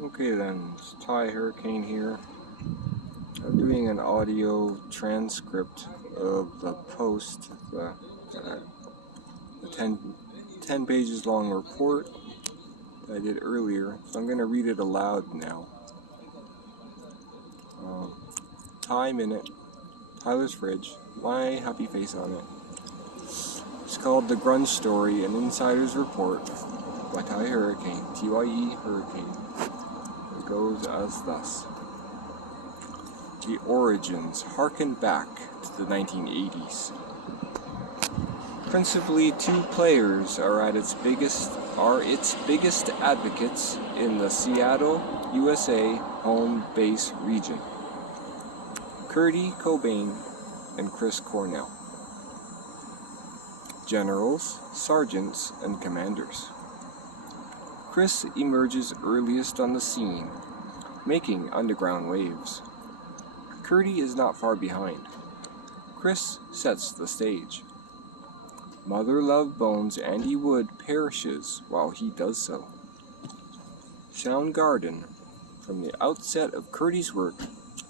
Okay then, it's Ty-Hurricane here. I'm doing an audio transcript of the post, the 10 pages long report that I did earlier, so I'm going to read it aloud now. Time in it, Tyler's fridge, my happy face on it. It's called The Grunge Story, an Insider's Report by Tyehurricane, Tye-Hurricane. It goes as thus. The origins harken back to the 1980s. Principally, two players are its biggest advocates in the Seattle, USA home base region. Kurt Cobain and Chris Cornell. Generals, sergeants, and commanders. Chris emerges earliest on the scene, making underground waves. Kurt is not far behind. Chris sets the stage. Mother Love Bones Andy Wood perishes while he does so. Soundgarden, from the outset of Kurt's work,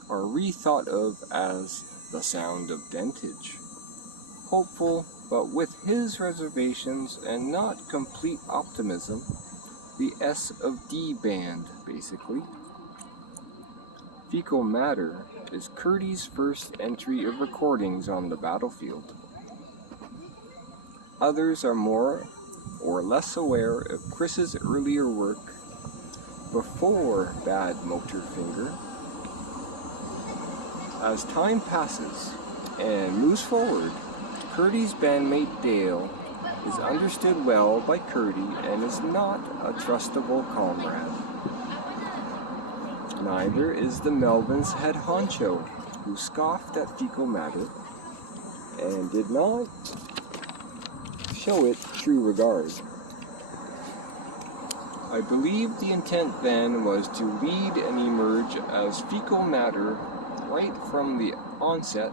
are rethought of as the sound of dentage. Hopeful, but with his reservations and not complete optimism, the S of D band, basically. Fecal Matter is Kurt's first entry of recordings on the battlefield. Others are more or less aware of Chris's earlier work before Bad Motor Finger. As time passes and moves forward, Kurt's bandmate Dale is understood well by Kurt and is not a trustable comrade. Neither is the Melvin's head honcho, who scoffed at Fecal Matter and did not show it true regard. I believe the intent then was to lead and emerge as Fecal Matter right from the onset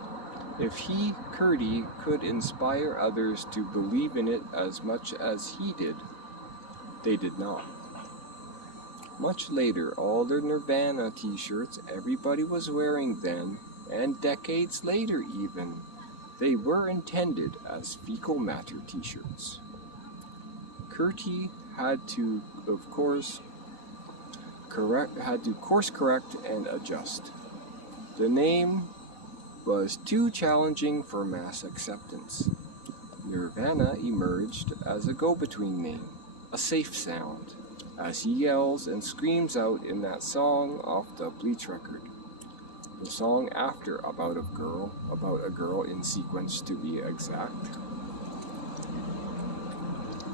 if he, Kurt, could inspire others to believe in it as much as he did. They did not. Much later, all the Nirvana t-shirts everybody was wearing then, and decades later even, they were intended as Fecal Matter t-shirts. Kurt had to, of course, course correct and adjust. The name was too challenging for mass acceptance. Nirvana emerged as a go-between name, a safe sound, as he yells and screams out in that song off the Bleach record. The song after about a girl in sequence to be exact.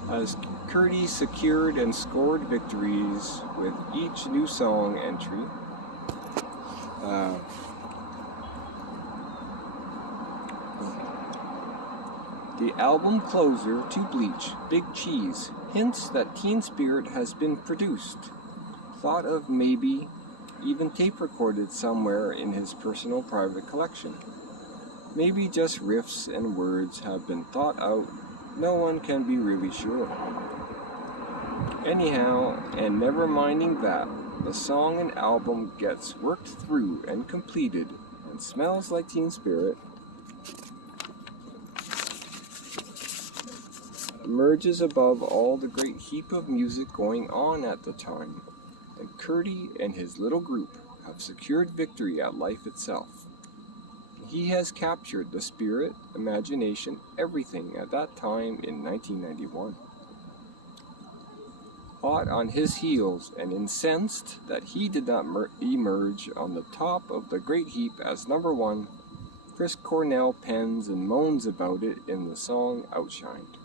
As Kurt secured and scored victories with each new song entry, the album closer to Bleach, Big Cheese, hints that Teen Spirit has been produced, thought of, maybe even tape recorded somewhere in his personal private collection. Maybe just riffs and words have been thought out, no one can be really sure. Anyhow, and never minding that, the song and album gets worked through and completed and smells like Teen Spirit, emerges above all the great heap of music going on at the time, and Kurt and his little group have secured victory at life itself. He has captured the spirit, imagination, everything at that time in 1991. Hot on his heels and incensed that he did not emerge on the top of the great heap as number one, Chris Cornell pens and moans about it in the song Outshined.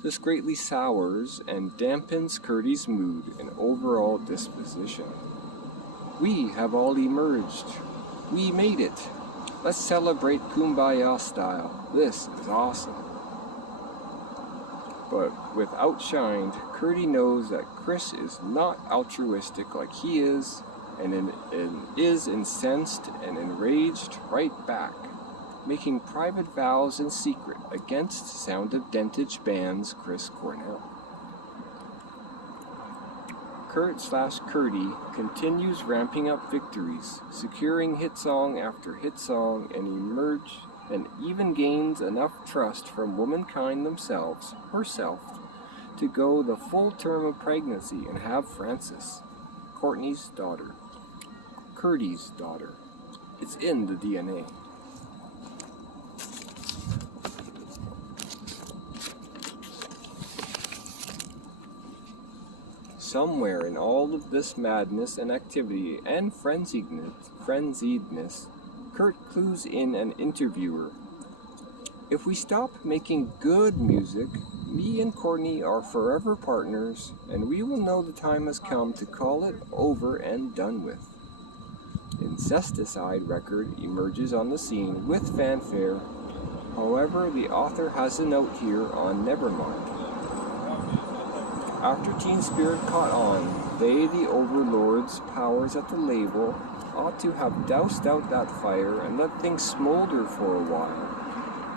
This greatly sours and dampens Kurt's mood and overall disposition. We have all emerged. We made it. Let's celebrate Kumbaya style. This is awesome. But with Outshined, Kurt knows that Chris is not altruistic like he is, and is incensed and enraged right back, making private vows in secret against Sound of Dentage band's Chris Cornell. Kurt/Curdy continues ramping up victories, securing hit song after hit song, and even gains enough trust from womankind herself, to go the full term of pregnancy and have Frances, Courtney's daughter, Curdy's daughter. It's in the DNA. Somewhere in all of this madness and activity and frenziedness, Kurt clues in an interviewer. If we stop making good music, me and Courtney are forever partners, and we will know the time has come to call it over and done with. Incesticide record emerges on the scene with fanfare. However, the author has a note here on Nevermind. After Teen Spirit caught on, they, the overlords, powers at the label, ought to have doused out that fire and let things smolder for a while.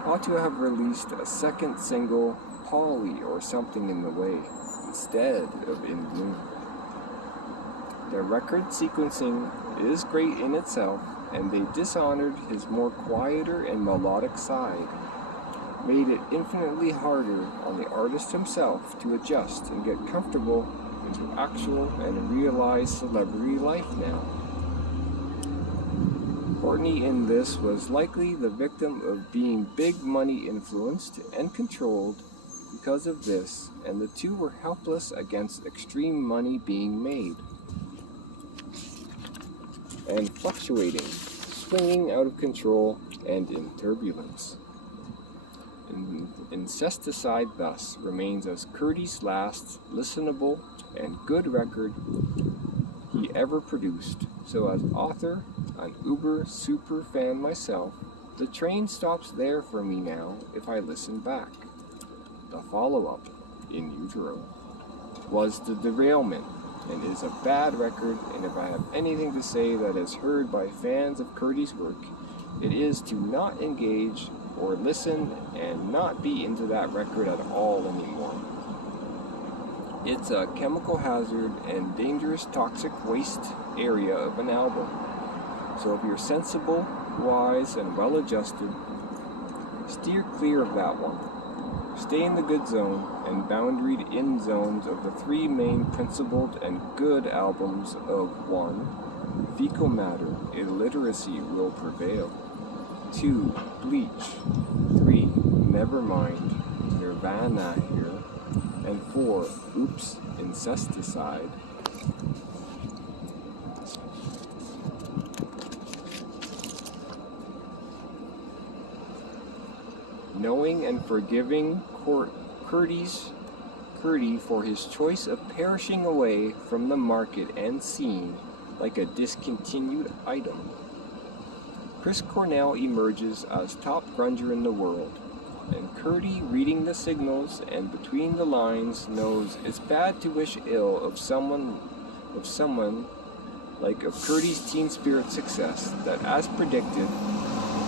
Ought to have released a second single, Polly or something in the way, instead of In Bloom. Their record sequencing is great in itself, and they dishonored his more quieter and melodic side, made it infinitely harder on the artist himself to adjust and get comfortable into actual and realized celebrity life now. Courtney in this was likely the victim of being big money influenced and controlled because of this, and the two were helpless against extreme money being made and fluctuating, swinging out of control and in turbulence. Incesticide thus remains as Curdy's last listenable and good record he ever produced. So as author, an uber super fan myself, the train stops there for me now if I listen back. The follow-up, In Utero, was the derailment and is a bad record, and if I have anything to say that is heard by fans of Curdy's work, it is to not engage or listen and not be into that record at all anymore. It's a chemical hazard and dangerous toxic waste area of an album. So if you're sensible, wise, and well-adjusted, steer clear of that one. Stay in the good zone and boundaried in zones of the three main principled and good albums of 1. Fecal matter, illiteracy will prevail. 2. Bleach. 3. Nevermind, Nirvana here. And 4. Oops, Incesticide. Knowing and forgiving Curdy for his choice of perishing away from the market and scene like a discontinued item. Chris Cornell emerges as top grunger in the world, and Curdy, reading the signals and between the lines, knows it's bad to wish ill of someone like of Curdy's Teen Spirit success, that as predicted,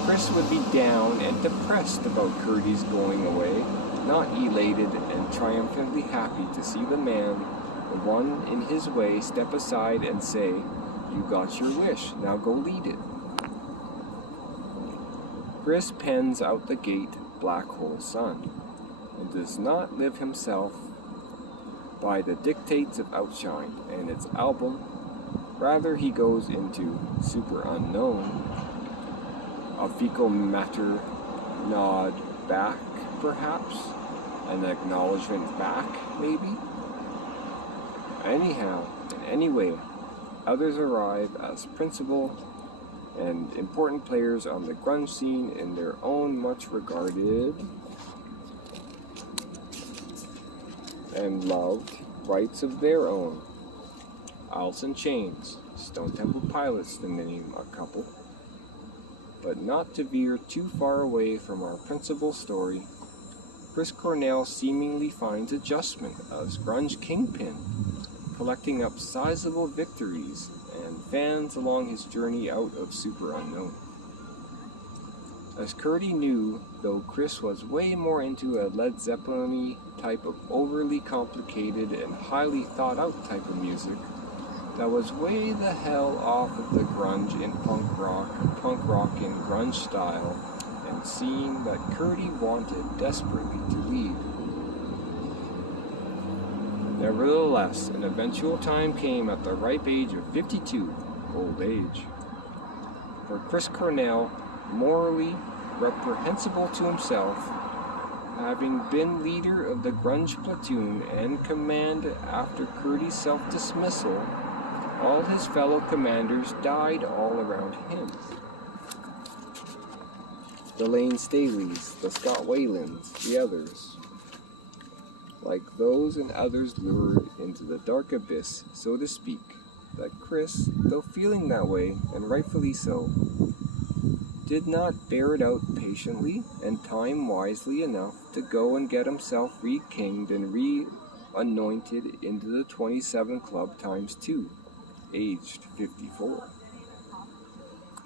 Chris would be down and depressed about Curdy's going away, not elated and triumphantly happy to see the man, the one in his way, step aside and say, "You got your wish, now go lead it." Chris pens out the gate Black Hole Sun, and does not live himself by the dictates of Outshine and its album. Rather, he goes into Super Unknown, a fecal matter nod back, perhaps, an acknowledgement back, maybe. Anyhow, in any way, others arrive as principal and important players on the grunge scene in their own much regarded and loved rights of their own. Alice in Chains, Stone Temple Pilots to name a couple. But not to veer too far away from our principal story, Chris Cornell seemingly finds adjustment as grunge kingpin, collecting up sizable victories and fans along his journey out of Super Unknown. As Curdy knew, though Chris was way more into a Led Zeppelin-y type of overly complicated and highly thought out type of music, that was way the hell off of the grunge in punk rock and grunge style, and scene that Curdy wanted desperately to lead. Nevertheless, an eventual time came at the ripe age of 52, old age, for Chris Cornell, morally reprehensible to himself, having been leader of the grunge platoon and command after Curdy's self-dismissal, all his fellow commanders died all around him. The Lane Staleys, the Scott Whalens, the others. Like those and others lured into the dark abyss, so to speak, that Chris, though feeling that way, and rightfully so, did not bear it out patiently and time wisely enough to go and get himself re-kinged and re-anointed into the 27 Club ×2, aged 54.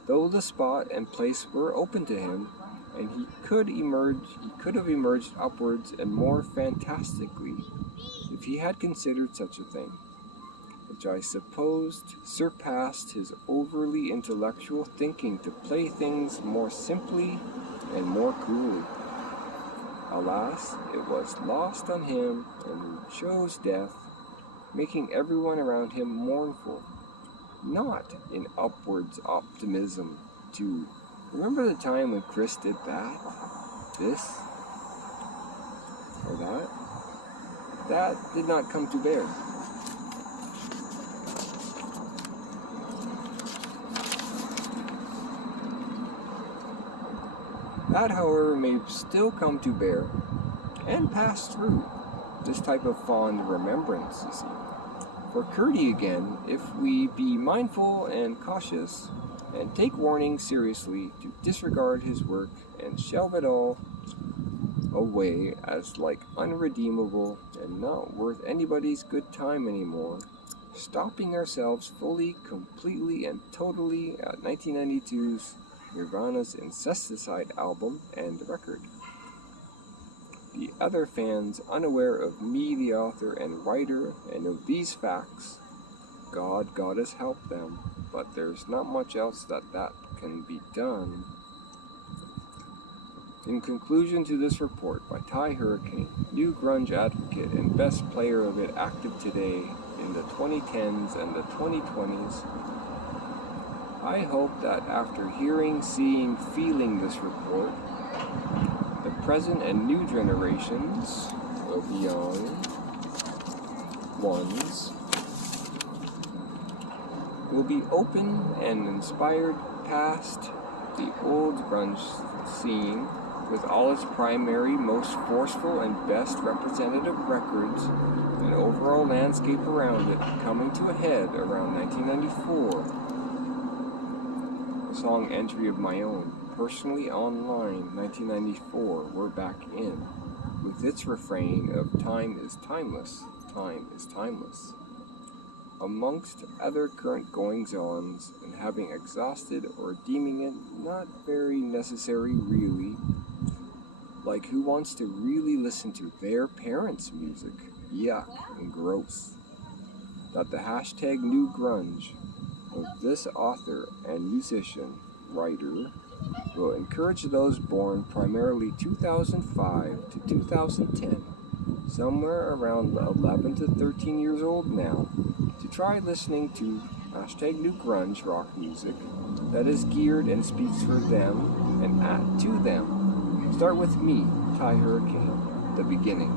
Though the spot and place were open to him, and he could have emerged upwards and more fantastically if he had considered such a thing, which I supposed surpassed his overly intellectual thinking to play things more simply and more coolly. Alas, it was lost on him, and he chose death, making everyone around him mournful, not in upwards optimism to remember the time when Chris did that, this, or that? That did not come to bear. That, however, may still come to bear and pass through this type of fond remembrance, you see. For Curdy again, if we be mindful and cautious, and take warning seriously to disregard his work and shelve it all away as like unredeemable and not worth anybody's good time anymore, stopping ourselves fully, completely, and totally at 1992's Nirvana's Incesticide album and record. The other fans unaware of me, the author and writer, and of these facts, God has helped them, but there's not much else that can be done. In conclusion to this report by tyehurricane, new grunge advocate and best player of it active today in the 2010s and the 2020s, I hope that after hearing, seeing, feeling this report, the present and new generations of young ones will be open and inspired past the old grunge scene with all its primary, most forceful, and best representative records and overall landscape around it coming to a head around 1994. A song entry of my own, personally online, 1994, We're Back In, with its refrain of Time is timeless, time is timeless. Amongst other current goings-ons, and having exhausted or deeming it not very necessary really, like who wants to really listen to their parents' music, yuck and gross, that the hashtag new grunge of this author and musician, writer, will encourage those born primarily 2005 to 2010, somewhere around 11 to 13 years old now, to try listening to hashtag new grunge rock music that is geared and speaks for them and to them. Start with me, tyehurricane, the beginning.